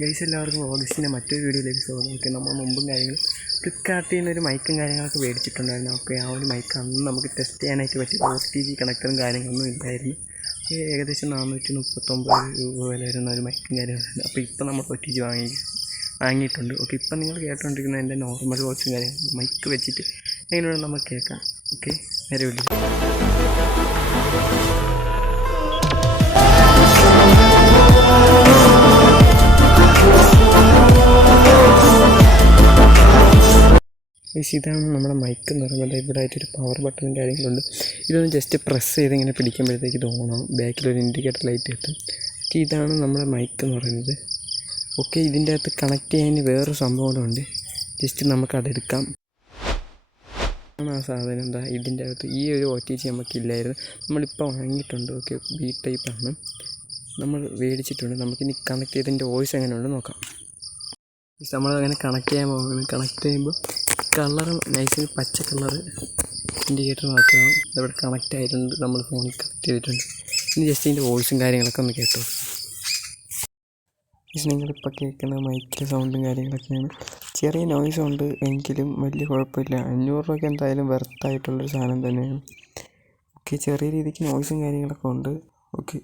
Guys എല്ലാവർക്കും ഓഗസ്റ്റിൻ്റെ മറ്റൊരു വീഡിയോയിലേക്ക് സ്വാഗതം. ഓക്കെ, നമ്മൾ മുമ്പും കാര്യങ്ങളും ഫ്ലിപ്കാർട്ടിൽ നിന്ന് ഒരു മൈക്കും കാര്യങ്ങളൊക്കെ മേടിച്ചിട്ടുണ്ടായിരുന്നു. ഓക്കെ, ആ ഒരു മൈക്ക് അന്ന് നമുക്ക് ടെസ്റ്റ് ചെയ്യാനായിട്ട് പറ്റിയ OTG കണക്ടറും കാര്യങ്ങളൊന്നും ഇല്ലായിരുന്നു. ഏകദേശം 439 രൂപ വില വരുന്ന ഒരു മൈക്കും കാര്യങ്ങളുണ്ട്. അപ്പോൾ ഇപ്പോൾ നമ്മൾ OTG വാങ്ങിയിട്ടുണ്ട്. ഓക്കെ, ഇപ്പം നിങ്ങൾ കേട്ടുകൊണ്ടിരിക്കുന്ന എൻ്റെ നോർമൽ വോയിസും കാര്യങ്ങളും മൈക്ക് വെച്ചിട്ട് എങ്ങനെയാണ് നമുക്ക് കേൾക്കാം. ഓക്കെ, നേരെ വീഡിയോ. ഇതാണ് നമ്മുടെ മൈക്ക് എന്ന് പറയുന്നത്. ഇവിടെ ആയിട്ടൊരു പവർ ബട്ടണും കാര്യങ്ങളുണ്ട്. ഇതൊന്ന് ജസ്റ്റ് പ്രസ് ചെയ്ത് ഇങ്ങനെ പിടിക്കുമ്പോഴത്തേക്ക് ഇത് ഓണാവും. ബാക്കിലൊരു ഇൻഡിക്കേറ്റർ ലൈറ്റ് കിട്ടും. ഓക്കെ, ഇതാണ് നമ്മുടെ മൈക്ക് എന്ന് പറയുന്നത്. ഓക്കെ, ഇതിൻ്റെ അകത്ത് കണക്ട് ചെയ്യാൻ വേറൊരു സംഭവം കൂടെ ഉണ്ട്. ജസ്റ്റ് നമുക്കതെടുക്കാം. ആ സാധനം എന്താ ഇതിൻ്റെ അകത്ത് ഈ ഒരു OTG നമുക്കില്ലായിരുന്നു, നമ്മളിപ്പോൾ വാങ്ങിയിട്ടുണ്ട്. ഓക്കെ, B ടൈപ്പാണ് നമ്മൾ മേടിച്ചിട്ടുണ്ട്. നമുക്കിനി കണക്ട് ചെയ്തതിൻ്റെ വോയിസ് എങ്ങനെയുണ്ട് നോക്കാം. നമ്മളങ്ങനെ കണക്ട് ചെയ്യാൻ പോകുന്നത്. കണക്ട് ചെയ്യുമ്പോൾ കളറ് നൈസിന് പച്ച കളറ് ഇൻഡിക്കേറ്റർ മാത്രമാണ്. അതവിടെ കണക്റ്റ് ആയിട്ടുണ്ട്. നമ്മൾ ഫോണിൽ കണക്ട് ചെയ്തിട്ടുണ്ട്. ഇനി ജസ്റ്റ് ഇതിൻ്റെ വോയിസും കാര്യങ്ങളൊക്കെ ഒന്ന് കേട്ടോ. നിങ്ങളിപ്പോൾ കേൾക്കുന്ന മൈക്കിലെ സൗണ്ടും കാര്യങ്ങളൊക്കെയാണ്. ചെറിയ നോയ്സ് ഉണ്ട് എങ്കിലും വലിയ കുഴപ്പമില്ല. 500 രൂപയ്ക്ക് എന്തായാലും വെർത്തായിട്ടുള്ളൊരു സാധനം തന്നെയാണ്. ഓക്കെ, ചെറിയ രീതിക്ക് നോയ്സും കാര്യങ്ങളൊക്കെ ഉണ്ട്. ഓക്കെ.